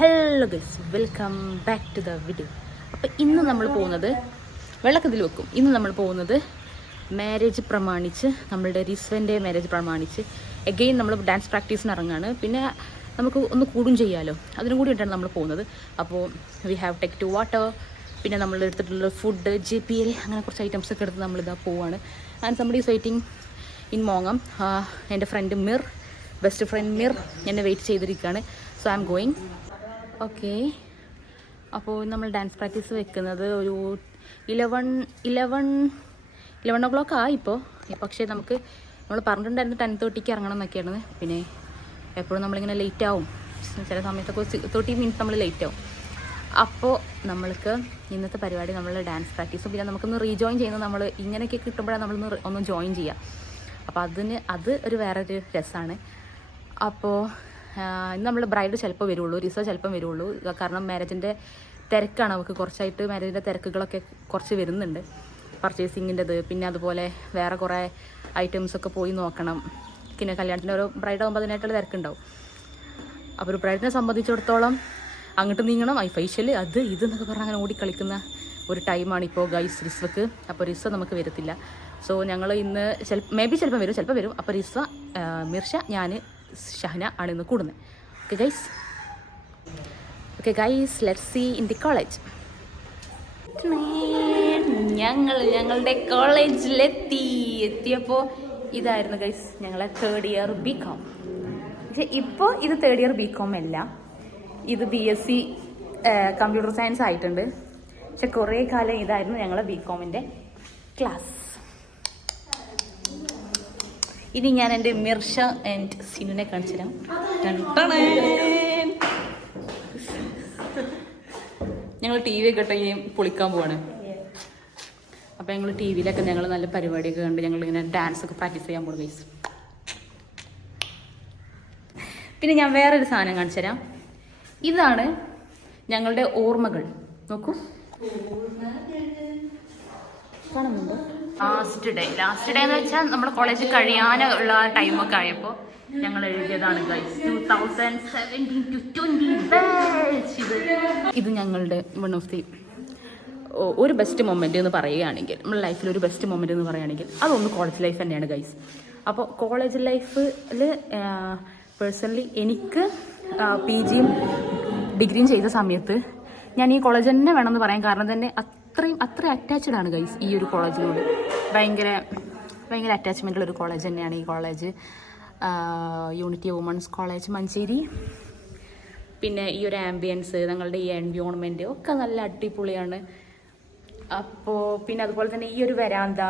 Hello guys welcome back to the video അപ്പോൾ ഇന്ന് നമ്മൾ പോകുന്നത് വെള്ളക്കതിൽ വെക്കും. ഇന്ന് നമ്മൾ പോകുന്നത് മാരേജ് പ്രമാണിച്ച് നമ്മളുടെ റിസ്വന്റെ മാരേജ് പ്രമാണിച്ച്. എഗെയിൻ നമ്മൾ ഡാൻസ് പ്രാക്ടീസിന് ഇറങ്ങാണ്. പിന്നെ നമുക്ക് ഒന്ന് കൂടും ചെയ്യാമല്ലോ അതിനും കൂടി കൂടിയിട്ടാണ് നമ്മൾ പോകുന്നത്. അപ്പോൾ we have take to water പിന്നെ നമ്മൾ എടുത്തിട്ടുള്ള ഫുഡ് ജെ പി എൽ അങ്ങനെ കുറച്ച് ഐറ്റംസ് ഒക്കെ എടുത്ത് നമ്മളിതാ പോവാണ്. And somebody is waiting in മോങ്ങം എന്റെ friend Mir best friend Mir എന്നെ വെയിറ്റ് ചെയ്തിരിക്കുകയാണ്. So I'm going okay. അപ്പോൾ നമ്മൾ ഡാൻസ് പ്രാക്ടീസ് വെക്കുന്നത് ഒരു eleven eleven eleven o'clock ആയി ഇപ്പോൾ പക്ഷേ നമുക്ക് നമ്മൾ പറഞ്ഞിട്ടുണ്ടായിരുന്നു ടെൻ തേർട്ടിക്ക് ഇറങ്ങണം എന്നൊക്കെയാണ് പിന്നെ എപ്പോഴും നമ്മളിങ്ങനെ ലേറ്റ് ആവും. ചില സമയത്തൊക്കെ തേർട്ടി മിനിറ്റ് നമ്മൾ ലേറ്റ് ആവും. അപ്പോൾ നമ്മൾക്ക് ഇന്നത്തെ പരിപാടി നമ്മൾ ഡാൻസ് പ്രാക്ടീസും പിന്നെ നമുക്കൊന്ന് റീജോയിൻ ചെയ്യുന്നത് നമ്മൾ ഇങ്ങനെയൊക്കെ കിട്ടുമ്പോഴാണ് നമ്മളൊന്ന് ഒന്ന് ജോയിൻ ചെയ്യുക അപ്പോൾ അതിന് അത് ഒരു വേറൊരു രസമാണ് അപ്പോൾ ഇന്ന് നമ്മൾ ബ്രൈഡ് ചിലപ്പോൾ വരുള്ളൂ റിസ ചിലപ്പം വരുള്ളൂ. കാരണം മാരേജിന്റെ തിരക്കാണ്. നമുക്ക് കുറച്ചായിട്ട് മാരേജിന്റെ തിരക്കുകളൊക്കെ കുറച്ച് വരുന്നുണ്ട്. പർച്ചേസിങ്ങിന്റെത് പിന്നെ അതുപോലെ വേറെ കുറേ ഐറ്റംസൊക്കെ പോയി നോക്കണം. പിന്നെ കല്യാണത്തിന്റെ ഓരോ ബ്രൈഡ് ആകുമ്പോൾ അതിനായിട്ടുള്ള തിരക്കുണ്ടാവും. അപ്പോൾ ഒരു ബ്രൈഡിനെ സംബന്ധിച്ചിടത്തോളം അങ്ങോട്ട് നീങ്ങണം. ഐ ഫൈഷ്യൽ അത് ഇത് എന്നൊക്കെ പറഞ്ഞ് അങ്ങനെ ഓടിക്കളിക്കുന്ന ഒരു ടൈമാണ് ഇപ്പോൾ ഗൈസ് റിസ്വക്ക്. അപ്പോൾ റിസ്വ നമുക്ക് വരത്തില്ല. സോ ഞങ്ങൾ ഇന്ന് ചില മേ ബി ചിലപ്പം വരും ചിലപ്പോൾ വരും. അപ്പോൾ റിസ്വ മിർഷ ഞാൻ ഷഹന ആണ് ഇന്ന് കൂടുന്നത് okay guys okay guys let see in the college ഞങ്ങൾ ഞങ്ങളുടെ കോളേജിലെത്തി. എത്തിയപ്പോൾ ഇതായിരുന്നു ഗൈസ് ഞങ്ങളെ തേർഡ് ഇയർ ബി കോം പക്ഷെ ഇപ്പോൾ ഇത് തേർഡ് ഇയർ ബി കോം അല്ല. ഇത് B S C computer science ആയിട്ടുണ്ട്. പക്ഷെ കുറേ കാലം ഇതായിരുന്നു ഞങ്ങളെ ബി കോമിന്റെ ക്ലാസ് ഇനി ഞാൻ എന്റെ മിർഷ ആൻഡ് സിനുനെ കാണിച്ചു തരാം. ഞങ്ങൾ ടി വി ഒക്കെ ഇട്ട് പൊളിക്കാൻ പോവാണ്. അപ്പോൾ ഞങ്ങൾ ടി വിയിലൊക്കെ ഞങ്ങൾ നല്ല പരിപാടിയൊക്കെ കണ്ട് ഞങ്ങൾ ഇങ്ങനെ ഡാൻസ് ഒക്കെ പ്രാക്ടീസ് ചെയ്യാൻ പോകും ഗൈസ് പിന്നെ ഞാൻ വേറൊരു സാധനം കാണിച്ചു തരാം ഇതാണ് ഞങ്ങളുടെ ഓർമ്മകൾ. നോക്കൂ. കാണുന്നുണ്ടോ? ലാസ്റ്റ് ഡേ ലാസ്റ്റ് ഡേ എന്ന് വെച്ചാൽ നമ്മുടെ കോളേജ് കഴിയാനുള്ള ടൈമൊക്കെ ആയപ്പോൾ ഞങ്ങൾ എഴുതിയതാണ് ടു ട്വന്റി ഇത് ഞങ്ങളുടെ വൺ ഓഫ് ദി ഒരു ബെസ്റ്റ് മൊമെന്റ് എന്ന് പറയുകയാണെങ്കിൽ നമ്മുടെ ലൈഫിൽ ഒരു ബെസ്റ്റ് മൊമെന്റ് എന്ന് പറയുകയാണെങ്കിൽ അതൊന്ന് കോളേജ് ലൈഫ് തന്നെയാണ് ഗൈസ് അപ്പോൾ കോളേജ് ലൈഫിൽ പേഴ്സണലി എനിക്ക് പി ജിയും ഡിഗ്രിയും ചെയ്ത സമയത്ത് ഞാൻ ഈ കോളേജ് തന്നെ വേണമെന്ന് പറയാൻ കാരണം തന്നെ അത്രയും അത്ര അറ്റാച്ച്ഡ് ആണ് ഗൈസ് ഈ ഒരു കോളേജിലൂടെ ഭയങ്കര ഭയങ്കര അറ്റാച്ച്മെന്റ് ഉള്ള ഒരു കോളേജ് തന്നെയാണ് ഈ college unity women's college Manjeri. പിന്നെ ഈ ഒരു ആംബിയൻസ് ഞങ്ങളുടെ ഈ എൻവയോൺമെന്റ് ഒക്കെ നല്ല അടിപൊളിയാണ്. അപ്പോൾ പിന്നെ അതുപോലെ തന്നെ ഈ ഒരു വരാന്ത.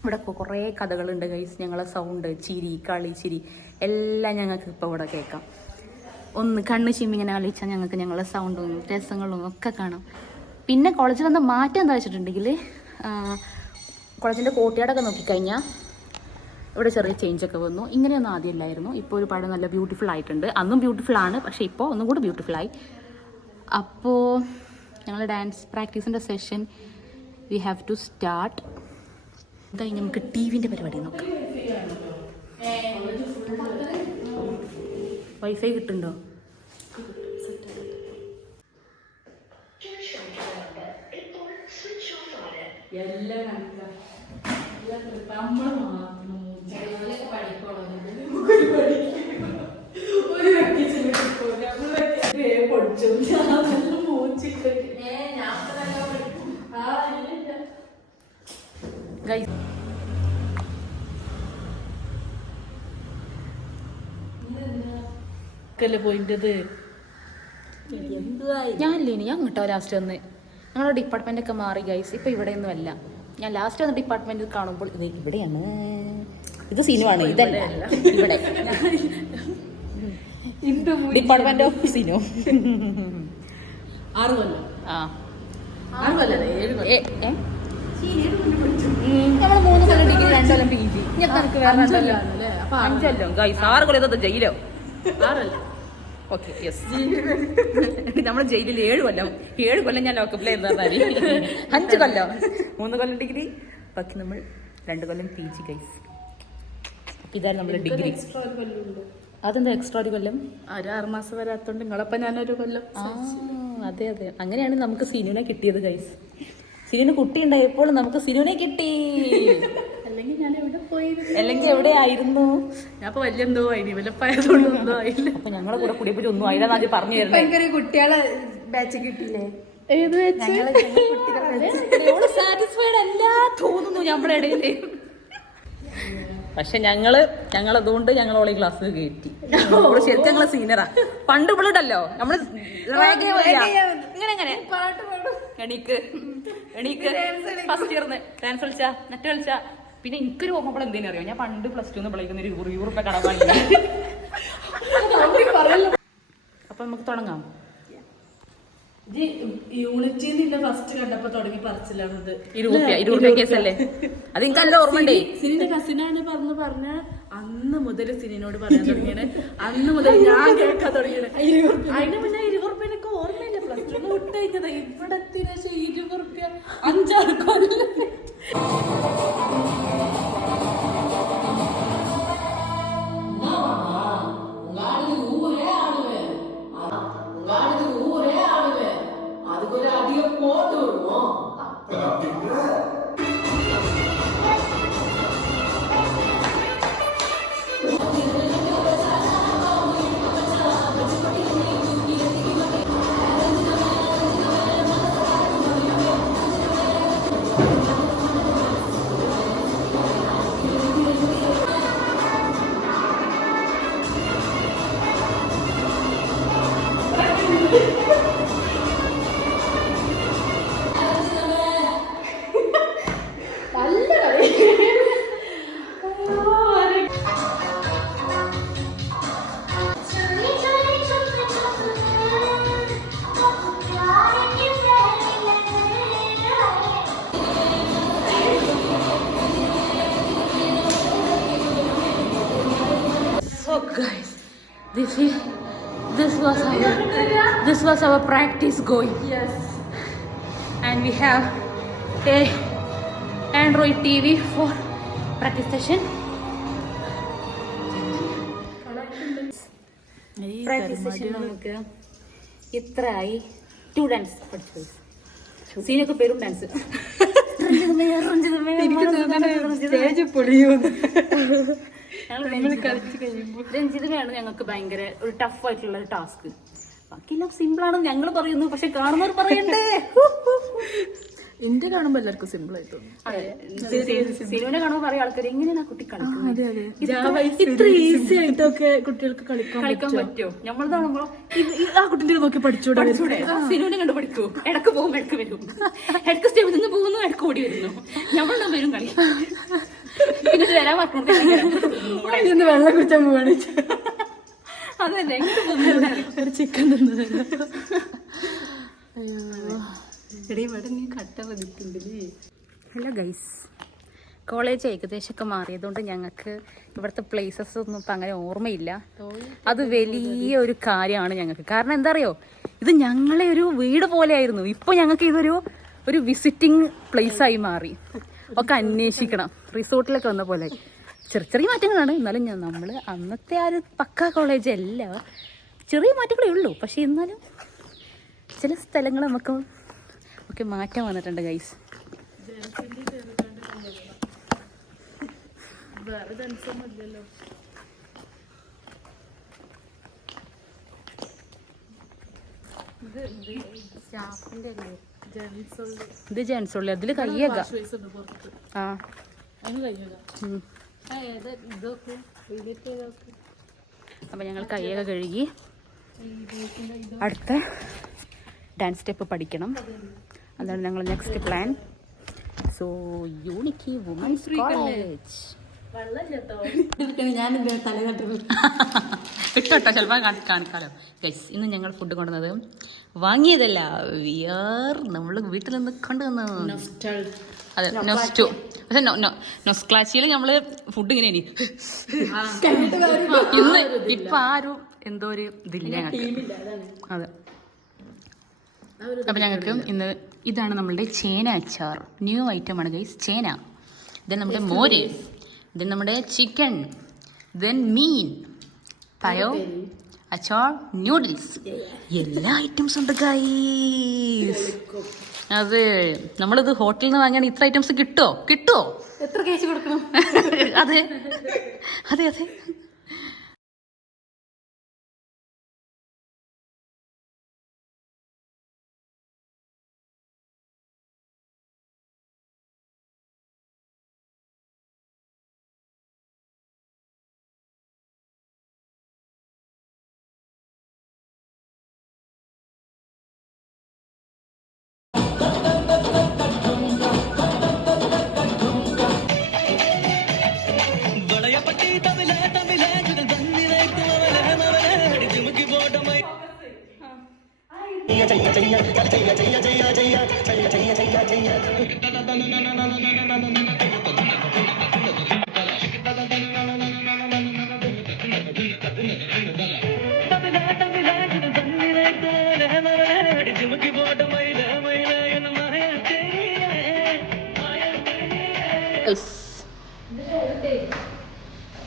ഇവിടെ ഇപ്പോൾ കുറേ കഥകളുണ്ട് ഗൈസ് ഞങ്ങളെ സൗണ്ട് ചിരി കളി ചിരി എല്ലാം ഞങ്ങൾക്ക് ഇപ്പോൾ ഇവിടെ കേൾക്കാം. ഒന്ന് കണ്ണ് ചിമ്മിങ്ങനെ കളിച്ചാൽ ഞങ്ങൾക്ക് ഞങ്ങളെ സൗണ്ടും രസങ്ങളും ഒക്കെ കാണാം. പിന്നെ കോളേജിൽ വന്ന മാറ്റം എന്താ വെച്ചിട്ടുണ്ടെങ്കിൽ കോളേജിന്റെ കോട്ടയാടൊക്കെ നോക്കിക്കഴിഞ്ഞാൽ ഇവിടെ ചെറിയ ചേഞ്ച് ഒക്കെ വന്നു. ഇങ്ങനെയൊന്നും ആദ്യം ഇല്ലായിരുന്നു. ഇപ്പോൾ ഒരുപാട് നല്ല ബ്യൂട്ടിഫുൾ ആയിട്ടുണ്ട്. അന്നും ബ്യൂട്ടിഫുൾ ആണ് പക്ഷേ ഇപ്പോൾ ഒന്നും കൂടി ബ്യൂട്ടിഫുൾ ആയി. അപ്പോൾ ഞങ്ങൾ dance പ്രാക്ടീസിന്റെ session we have to start ഇതായി നമുക്ക് ടി വിന്റെ പരിപാടി നോക്കാം. വൈഫൈ കിട്ടുന്നുണ്ടോ? പോയിന്റത് ഞാനില്ലേ ഞാൻ കിട്ടാ ലാസ്റ്റ് വന്ന്. ഞങ്ങളുടെ ഡിപ്പാർട്ട്മെന്റ് ഒക്കെ മാറി ഗൈസ് ഇപ്പൊ ഇവിടെ ഒന്നും അല്ല ഞാൻ ലാസ്റ്റ് വന്ന ഡിപ്പാർട്ട്മെന്റിൽ കാണുമ്പോൾ ഇത് ഇവിടെയാണ്. ഇത് സിനുവാണ് ഇതല്ല. ഇവിടെ. ഡിപ്പാർട്ട്മെന്റ് ഓഫ് സിനു ആറ് കൊല്ലം. ആ. ആറ് കൊല്ലം. കൊല്ലം? ഉം, മൂന്ന് കൊല്ലം ഡിഗ്രി രണ്ടൊല്ലം പി ജി ഞാൻ നിനക്ക് വേറെ അഞ്ചല്ലോ ഗൈസ് ആറ് കൊല്ലം. ജയിലോ ആറല്ല. ഓക്കെ യെസ് നമ്മൾ ജയിലിൽ ഏഴ് കൊല്ലം ഏഴ് കൊല്ലം ഞാൻ ലോക്കപ്പിലായിരുന്നു അഞ്ച് കൊല്ലം. മൂന്ന് കൊല്ലം ഡിഗ്രി. ബാക്കി നമ്മൾ രണ്ട് കൊല്ലം പി ജി ഗൈസ് ഇതായിരുന്നു നമ്മുടെ ഡിഗ്രി. അതെന്താ എക്സ്ട്രാ ഒരു കൊല്ലം? ഒരു ആറ് മാസം വരാത്തോണ്ട് നിങ്ങളപ്പം ഞാനൊരു കൊല്ലം അതെ അതെ. അങ്ങനെയാണ് നമുക്ക് സിനുവിനെ കിട്ടിയത് ഗൈസ് സിനുവിന് കുട്ടി ഉണ്ടായപ്പോൾ നമുക്ക് സിനുവിനെ കിട്ടി. അല്ലെങ്കിൽ ഞാൻ എവിടെ പോയിരുന്നു? അല്ലെങ്കിൽ എവിടെയായിരുന്നു? ഞാൻ ഇപ്പൊ വലിയ എന്തോ ആയിനി വല്ലപ്പായതുകൊണ്ട് എന്തോ ആയില്ല. അപ്പൊ ഞങ്ങളെ കൂടെ കൂടിയപ്പോൾ ഒന്നും ആയില്ല ആദ്യം പറഞ്ഞു തരുന്നത് ഭയങ്കര കുട്ടികളെ ബാച്ച് കിട്ടിയില്ലേ? ഏത് വെച്ച് സാറ്റിസ്ഫൈഡ് അല്ല തോന്നുന്നു നമ്മുടെ ഇടയിൽ. പക്ഷെ ഞങ്ങൾ ഞങ്ങൾ അതുകൊണ്ട് ഞങ്ങൾ ഓളി ക്ലാസ് കയറ്റി ശരിക്കും ഞങ്ങളെ സീനിയറാ പണ്ട് ഇവളുണ്ടല്ലോ നമ്മൾ. ഇങ്ങനെ ഇങ്ങനെ. എണീക്ക് എണീക്ക്. ഫസ്റ്റ് ഇയർന്ന് ഡാൻസ് കളിച്ചാ നെറ്റ് കളിച്ചാ. പിന്നെ എനിക്കൊരു ഓർമ്മ ഇപ്പോൾ എന്തെങ്കിലും അറിയാം? ഞാൻ പണ്ട് പ്ലസ് ടു വിളിക്കുന്ന ഒരു യൂറോ യൂറോപ്പ് കടവാണ് അപ്പൊ നമുക്ക് തുടങ്ങാം. യൂണിറ്റി നിന്നെ ഫസ്റ്റ് കണ്ടപ്പോ തുടങ്ങി പറച്ചിലാണത് ഇരുപത് കേസല്ലേ അത് എനിക്ക് നല്ല ഓർമ്മയുണ്ടേ. സിനിന്റെ കസിനാണ് പറഞ്ഞു പറഞ്ഞ അന്ന് മുതൽ സിനിനോട് പറയാൻ തുടങ്ങിയത്. അന്ന് മുതൽ ഞാൻ കേൾക്കാൻ തുടങ്ങിയത്. അതിന് മുന്നേ ഓർമ്മയില്ല. പ്ലസ് ടു വിട്ട് കഴിഞ്ഞത് ഇവിടെ എത്തിയതിനു അഞ്ചാറ് ഇരുപത് റുപ്യ അഞ്ചാറ് കൊല്ലം So this is this was our this was our practice going. Yes. And we have a Android TV for practice session. Practice session നമുക്ക് ഇത്രയായി ടു ഡാൻസ് പഠിച്ചു സീനൊക്കെ പേരും ഡാൻസ് സ്റ്റേജ് പൊളിയൂന്ന് രഞ്ജിതമയാണ് ഞങ്ങൾക്ക് ഭയങ്കര ഒരു ടഫ് ആയിട്ടുള്ള ഒരു ടാസ്ക് ബാക്കിയെല്ലാം സിമ്പിൾ ആണ് ഞങ്ങൾ പറയുന്നു പക്ഷെ കാണുന്നവർ പറയണ്ടേ? എന്റെ കാണുമ്പോ എല്ലാവർക്കും സിമ്പിൾ ആയി കാണുമ്പോ സിനിമനെ കാണുമ്പോൾ പറയാം ആൾക്കാർ എങ്ങനെയാണ് ആ കുട്ടി കളിക്കുന്നത് ഇത്ര ഈസി ആയിട്ടൊക്കെ കുട്ടികൾക്ക് കളിക്കാൻ കളിക്കാൻ പറ്റുമോ നമ്മളതാണുമ്പോ ഇത് ഈ- ആ കുട്ടിന്റെ നോക്കി പഠിച്ചൂടെ? കണ്ടു പഠിക്കൂ. ഇടയ്ക്ക് പോകും ഇടയ്ക്ക് വരും. ഇടയ്ക്ക് സ്റ്റെപ്പിൽ നിന്ന് പോകുന്നു ഇടയ്ക്ക് ഓടി വരുന്നു. നമ്മൾ വരും കളി. പിന്നെ ഇത് വരാൻ പറഞ്ഞു ഇന്ന് വെള്ളം കുടിച്ചാൽ പോവാണ് അതല്ലേ ഒരു ചിക്കൻ തിന്നത്. എടീ ഇവിടെ നീ കട്ട ഹലോ ഗൈസ് കോളേജ് ഏകദേശമൊക്കെ മാറിയതുകൊണ്ട് ഞങ്ങൾക്ക് ഇവിടുത്തെ പ്ലേസസ് ഒന്നും ഇപ്പം അങ്ങനെ ഓർമ്മയില്ല. അത് വലിയ ഒരു കാര്യമാണ് ഞങ്ങൾക്ക്. കാരണം എന്താ അറിയോ ഇത് ഞങ്ങളെ ഒരു വീട് പോലെ ആയിരുന്നു ഇപ്പോൾ ഞങ്ങൾക്ക് ഇതൊരു ഒരു വിസിറ്റിംഗ് പ്ലേസ് ആയി മാറി. ഒക്കെ അന്വേഷിക്കണം. റിസോർട്ടിലൊക്കെ വന്ന പോലെ. ചെറിയ ചെറിയ മാറ്റങ്ങളാണ്. എന്നാലും ഞാൻ നമ്മൾ അന്നത്തെ ആ ഒരു പക്ക കോളേജ് അല്ല. ചെറിയ മാറ്റങ്ങളേ ഉള്ളൂ. പക്ഷേ എന്നാലും ചില സ്ഥലങ്ങൾ നമുക്ക് ഒക്കെ മാറ്റം വന്നിട്ടുണ്ട് ഗൈസ് ഇത് ജെൻസ് അതിൽ അതിൽ കയ്യേക്കാം ആ. അതിന് അപ്പം ഞങ്ങൾ കൈയൊക്കെ കഴുകി അടുത്ത ഡാൻസ് സ്റ്റെപ്പ് പഠിക്കണം. അതാണ് ഞങ്ങൾ നെക്സ്റ്റ് പ്ലാൻ സോ യൂണിക്കി വുമൻസ് കോളേജ് ഞാൻ എന്താ തല തട്ടുന്നു ഇട്ടോ ചിലപ്പോൾ കാണിക്കാലോ. ഗൈസ് ഇന്ന് ഞങ്ങൾ ഫുഡ് കൊണ്ടുവന്നത് വാങ്ങിയതല്ല. വിയർ നമ്മൾ വീട്ടിൽ നിന്ന് കൊണ്ടുവന്നു അതെ നൊസ്റ്റു പക്ഷെ നൊസ്ക്ലാച്ചിയിൽ നമ്മൾ ഫുഡ് ഇങ്ങനെ ഇന്ന് ഇപ്പൊ ആ ഒരു എന്തോ ഒരു ഇതില്ല ഞങ്ങൾക്ക് അതെ. അപ്പൊ ഞങ്ങൾക്ക് ഇന്ന് ഇതാണ് നമ്മളുടെ ചേന അച്ചാർ. ന്യൂ ഐറ്റം ആണ് ഗൈസ് ചേന. ദെൻ നമ്മുടെ മോര്. ദെൻ നമ്മുടെ ചിക്കൻ ദെൻ മീൻ. പഴോ അച്ചോൾ ന്യൂഡിൽസ് എല്ലാ ഐറ്റംസ് ഉണ്ട് ഗൈസ് അതെ നമ്മളിത് ഹോട്ടലിൽ നിന്ന് വാങ്ങിയാൽ ഇത്ര ഐറ്റംസ് കിട്ടുമോ കിട്ടുമോ എത്ര കേസ് കൊടുക്കണം? അതെ. അതെ അതെ.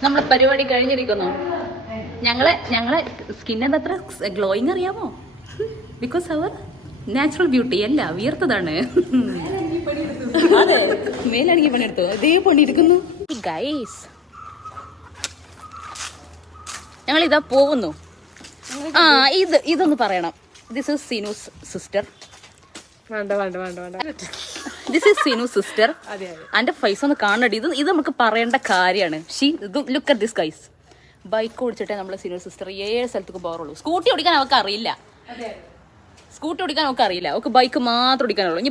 നമ്മളെ പരിപാടി കഴിഞ്ഞിരിക്കുന്നു. ഞങ്ങളെ ഞങ്ങളെ സ്കിൻ എന്തത്ര ഗ്ലോയിങ് അറിയാമോ? ബിക്കോസ് അവർ നാച്ചുറൽ ബ്യൂട്ടി അല്ല വിയർത്തതാണ്. മേലാണെങ്കിൽ പണിയെടുത്തു. അതേ പണിയെടുക്കുന്നു ഗൈസ് ഞങ്ങൾ ഇതാ പോകുന്നു. ആ ഇത് ഇതൊന്ന് പറയണം. This is Sinu's sister this is Sinu sister എന്റെ ഫേസ് ഒന്ന് കാണണ്ടി. ഇത് ഇത് നമുക്ക് പറയേണ്ട കാര്യമാണ്. She look at this guys bike ഓടിച്ചിട്ടേ നമ്മൾ സിനു സിസ്റ്റർ ഏഴ് സ്ഥലത്തേക്ക് പോകാറുള്ളൂ. സ്കൂട്ടി ഓടിക്കാൻ അവർക്ക് അറിയില്ല സ്കൂട്ടി ഓടിക്കാൻ ഒക്കെ അറിയില്ല ഒക്കെ ബൈക്ക് മാത്രം ഓടിക്കാനുള്ളൂ.